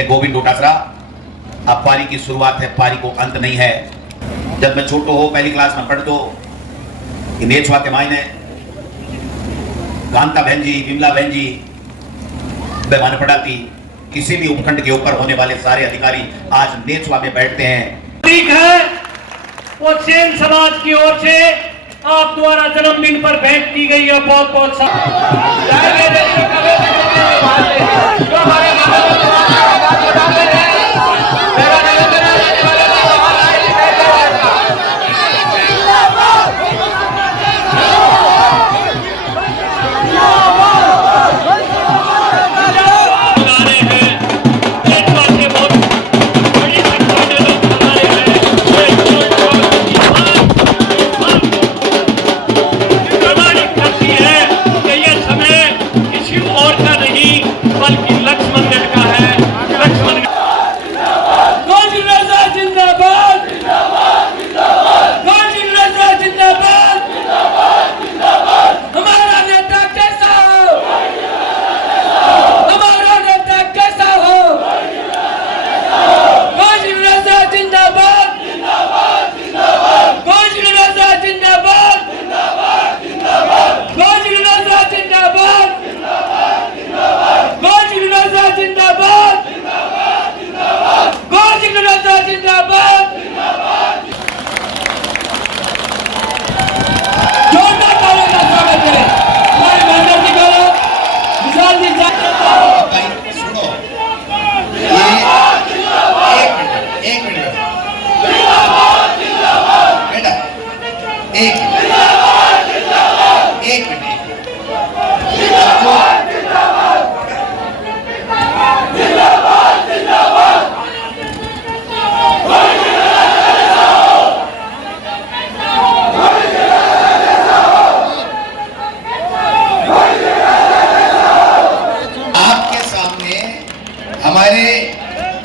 कि गोविंद डोटासरा अब पारी की शुरुआत है, पारी को अंत नहीं है। जब मैं छोटो हो पहली क्लास में पढ़ दो कि नेछवा के मायने कांता बहन जी, विमला बहन जी बेमान पढ़ाती। किसी भी उपखंड के ऊपर होने वाले सारे अधिकारी आज नेछवा में बैठते हैं। ठीक है, वो सेन समाज की ओर से आप द्वारा जन्मदिन पर भेंट की गई है बहुत बहुत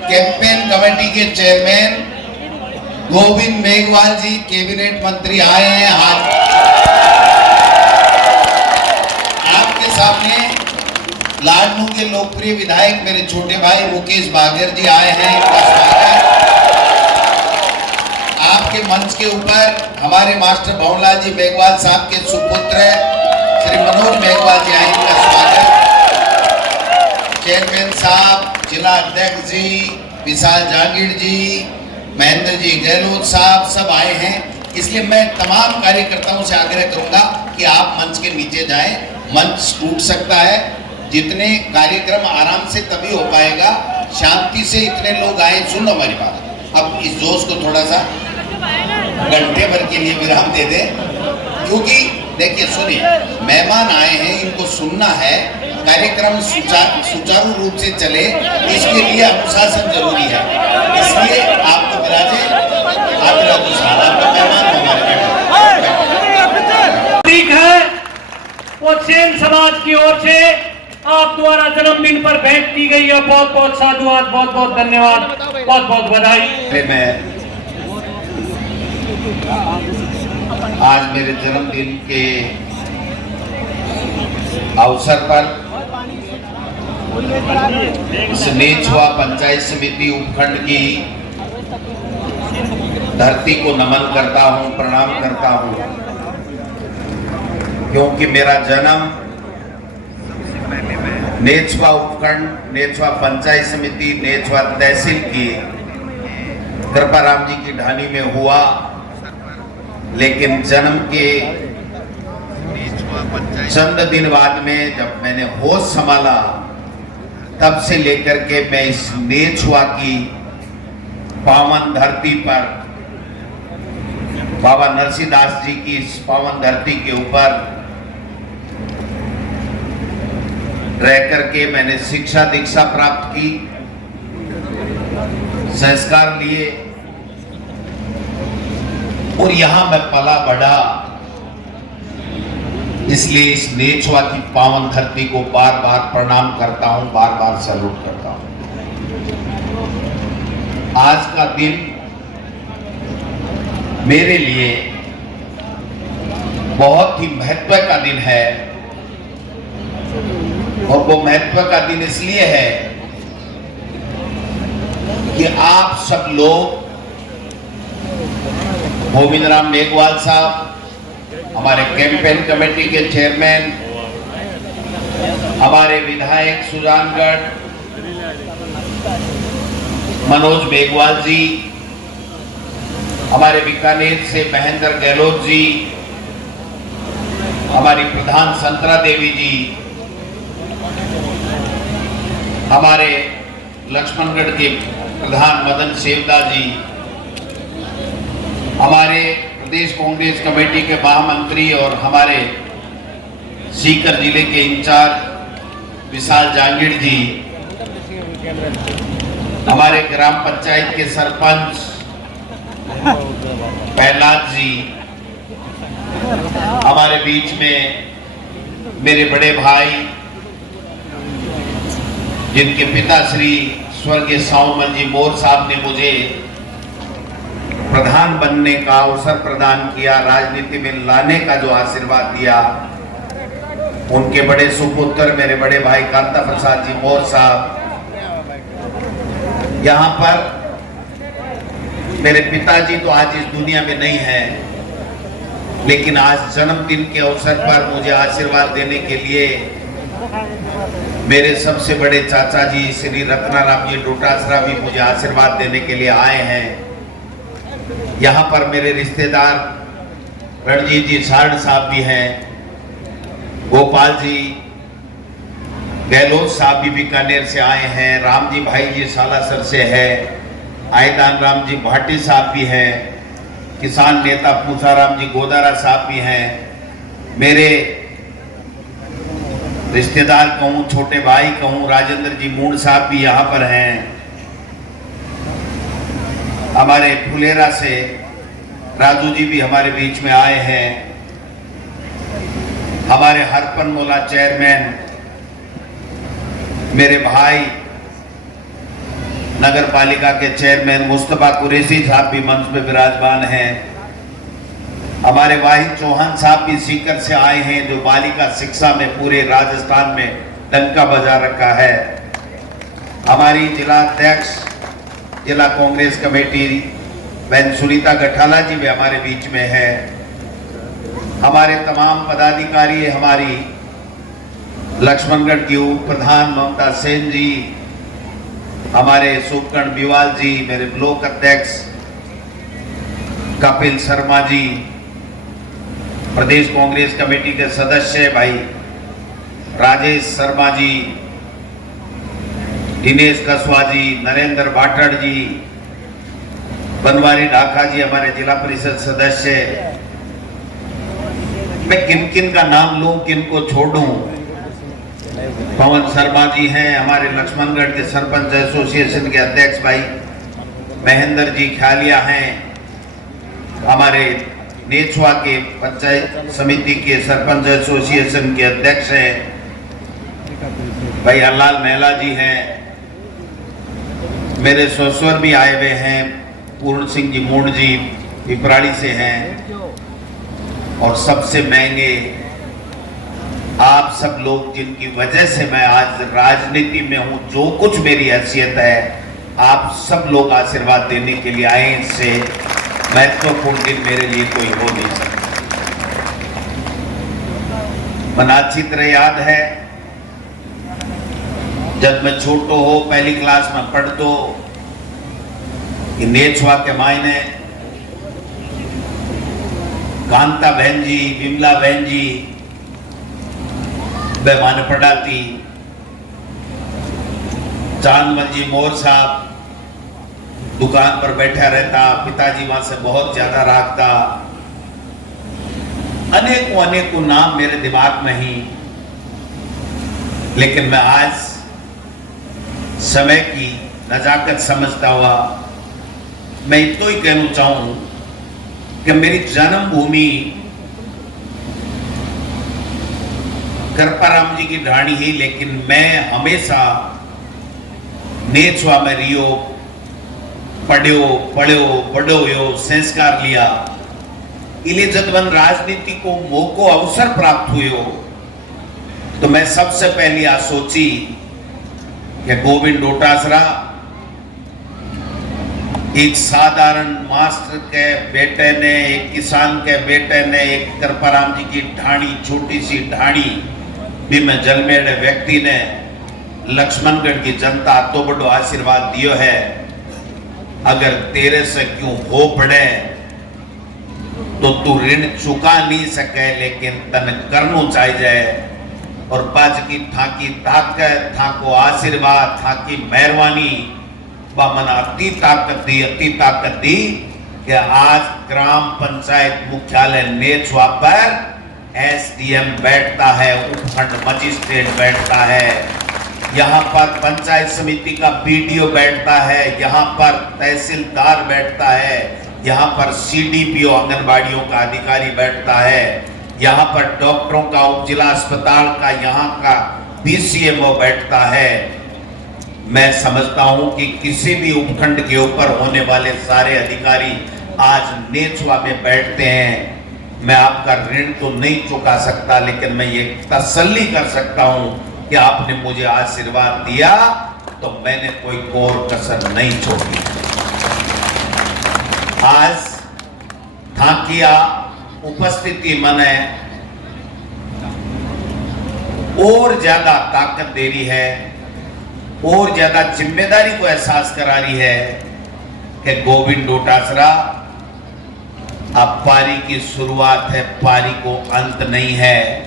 कैंपेन कमेटी के चेयरमैन गोविंद मेघवाल जी कैबिनेट मंत्री आए हैं। आपके सामने लाडनू के लोकप्रिय विधायक मेरे छोटे भाई मुकेश बागर जी आए हैं, इनका स्वागत। आपके मंच के ऊपर हमारे मास्टर भवनलाल जी मेघवाल साहब के सुपुत्र श्री मनोज मेघवाल जी आए, इनका स्वागत। चेयरमैन साहब, जिला अध्यक्ष जी विशाल जागीर जी, महेंद्र जी गहलोत साहब सब आए हैं। इसलिए मैं तमाम कार्यकर्ताओं से आग्रह करूंगा कि आप मंच के नीचे जाएं। मंच टूट सकता है, जितने कार्यक्रम आराम से तभी हो पाएगा, शांति से इतने लोग आए। सुनो हमारी बात, अब इस जोश को थोड़ा सा घंटे भर के लिए विराम दे दें, क्योंकि देखिए सुनिए, मेहमान आए हैं, इनको सुनना है, कार्यक्रम सुचारू रूप से चले, इसके लिए अनुशासन जरूरी है। इसलिए आपको विराजे, आप मेहमान ठीक है, वो सेन समाज की ओर से आप द्वारा जन्मदिन पर भेंट की गई है बहुत बहुत साधुवाद, बहुत बहुत धन्यवाद, बहुत बहुत बधाई। मैं आज मेरे जन्मदिन के अवसर पर इस नेछवा पंचायत समिति उपखंड की धरती को नमन करता हूं, प्रणाम करता हूं, क्योंकि मेरा जन्म नेछवा उपखंड, नेछवा पंचायत समिति, नेछवा तहसील की कृपाराम जी की ढानी में हुआ। लेकिन जन्म के चंद दिन बाद में जब मैंने होश संभाला, तब से लेकर के मैं इस नेछवा की पावन धरती पर, बाबा नरसिंहदास जी की इस पावन धरती के ऊपर रह करके मैंने शिक्षा दीक्षा प्राप्त की, संस्कार लिए और यहां मैं पला बढ़ा। इसलिए इस नेछवा की पावन धरती को बार बार प्रणाम करता हूं, बार बार सैल्यूट करता हूं। आज का दिन मेरे लिए बहुत ही महत्व का दिन है, और वो महत्व का दिन इसलिए है कि आप सब लोग, गोविंद राम मेघवाल साहब, हमारे कैंपेन कमेटी के चेयरमैन, हमारे विधायक सुजानगढ़ मनोज मेघवाल जी, हमारे बीकानेर से महेंद्र गहलोत जी, हमारी प्रधान संतरा देवी जी, हमारे लक्ष्मणगढ़ के प्रधान मदन सेवदा जी, हमारे प्रदेश कांग्रेस कमेटी के महामंत्री और हमारे सीकर जिले के इंचार्ज विशाल जांगीड़ जी, हमारे ग्राम पंचायत के सरपंच प्रहलाद जी, हमारे बीच में मेरे बड़े भाई जिनके पिता श्री स्वर्गीय सावमल जी मोर साहब ने मुझे प्रधान बनने का अवसर प्रदान किया, राजनीति में लाने का जो आशीर्वाद दिया, उनके बड़े सुपुत्र मेरे बड़े भाई कांता प्रसाद जी मोर साहब, यहाँ पर मेरे पिताजी तो आज इस दुनिया में नहीं हैं, लेकिन आज जन्मदिन के अवसर पर मुझे आशीर्वाद देने के लिए मेरे सबसे बड़े चाचा जी श्री रत्नाराम जी डोटासरा भी मुझे आशीर्वाद देने के लिए आए हैं। यहाँ पर मेरे रिश्तेदार रणजीत जी सारण साहब भी हैं, गोपाल जी गहलोत साहब भी बीकानेर से आए हैं, राम जी भाई जी सालासर से है, आयदान राम जी भाटी साहब भी हैं, किसान नेता पूसाराम जी गोदारा साहब भी हैं, मेरे रिश्तेदार कहूँ, छोटे भाई कहूँ, राजेंद्र जी मूण साहब भी यहाँ पर हैं, हमारे फुलेरा से राजू जी भी हमारे बीच में आए हैं, हमारे हरपन मोला चेयरमैन मेरे भाई नगर पालिका के चेयरमैन मुस्तफा कुरैशी साहब भी मंच पे विराजमान हैं, हमारे वाहिद चौहान साहब भी सीकर से आए हैं जो बालिका शिक्षा में पूरे राजस्थान में डंका बजा रखा है, हमारी जिला अध्यक्ष जिला कांग्रेस कमेटी बहन सुनीता गठाला जी भी हमारे बीच में है, हमारे तमाम पदाधिकारी, हमारी लक्ष्मणगढ़ की उप प्रधान ममता सेन जी, हमारे सुखकर्ण बिवाल जी, मेरे ब्लॉक अध्यक्ष कपिल शर्मा जी, प्रदेश कांग्रेस कमेटी के सदस्य भाई राजेश शर्मा जी, दिनेश कसवा जी, नरेंद्र भाटड़ जी, बनवारी ढाका जी हमारे जिला परिषद सदस्य। मैं किन किन का नाम लूं, किन को छोड़ूं? पवन शर्मा जी हैं, हमारे लक्ष्मणगढ़ के सरपंच एसोसिएशन के अध्यक्ष भाई महेंद्र जी ख्यालिया हैं, हमारे नेछवा के पंचायत समिति के सरपंच एसोसिएशन के अध्यक्ष हैं भाई हरलाल मेहला जी हैं, मेरे ससुर भी आए हुए हैं, पूर्ण सिंह जी मूण जी पिपराड़ी से हैं, और सबसे महंगे आप सब लोग जिनकी वजह से मैं आज राजनीति में हूं, जो कुछ मेरी हैसियत है, आप सब लोग आशीर्वाद देने के लिए आए। इससे महत्वपूर्ण दिन मेरे लिए कोई हो नहीं सकता। मन अच्छी तरह याद है जब मैं छोटो हो पहली क्लास में पढ़तो कि नेछवा के मायने कांता बहन जी, विमला बहन जी वह माने पढ़ाती, चांदमल जी मोर साहब दुकान पर बैठा रहता, पिताजी वहां से बहुत ज्यादा राखता, अनेकों अनेकों नाम मेरे दिमाग में ही। लेकिन मैं आज समय की नजाकत समझता हुआ मैं इतना ही कहना चाहूं कि मेरी जन्मभूमि कृपाराम जी की ढाणी है, लेकिन मैं हमेशा नेछवा में रियो, पढ़ो बड़ो हो, संस्कार लिया। इले जब राजनीति को मौको अवसर प्राप्त हुए हो तो मैं सबसे पहले आ सोची कि गोविंद डोटासरा एक साधारण मास्टर के बेटे ने, एक किसान के बेटे ने, एक कृपाराम जी की ढाणी, छोटी सी ढाणी भी में जलमेड़े व्यक्ति ने लक्ष्मणगढ़ की जनता तो बड़ो आशीर्वाद दियो है। अगर तेरे से क्यों हो पड़े तो तू ऋण चुका नहीं सके, लेकिन तन करनो चाहिए। और पाँच की थाकी ताकत, थाको आशीर्वाद, थाकी मेहरबानी बा मन अति ताकत दी कि आज ग्राम पंचायत मुख्यालय नेचवा पर एसडीएम बैठता है, उपखंड मजिस्ट्रेट बैठता है, यहाँ पर पंचायत समिति का बीडीओ बैठता है, यहाँ पर तहसीलदार बैठता है, यहाँ पर सीडीपीओ आंगनबाड़ियों का अधिकारी बैठता है, यहाँ पर डॉक्टरों का उप जिला अस्पताल का यहाँ का बीसीएमओ बैठता है। मैं समझता हूं कि किसी भी उपखंड के ऊपर होने वाले सारे अधिकारी आज नेचवा में बैठते हैं। मैं आपका ऋण तो नहीं चुका सकता, लेकिन मैं ये तसल्ली कर सकता हूं कि आपने मुझे आशीर्वाद दिया तो मैंने कोई कोर कसर नहीं छोड़ी। आज थाकिया उपस्थिति मने और ज्यादा ताकत दे रही है, और ज्यादा जिम्मेदारी को एहसास करा रही है कि गोविंद डोटासरा अब पारी की शुरुआत है, पारी को अंत नहीं है।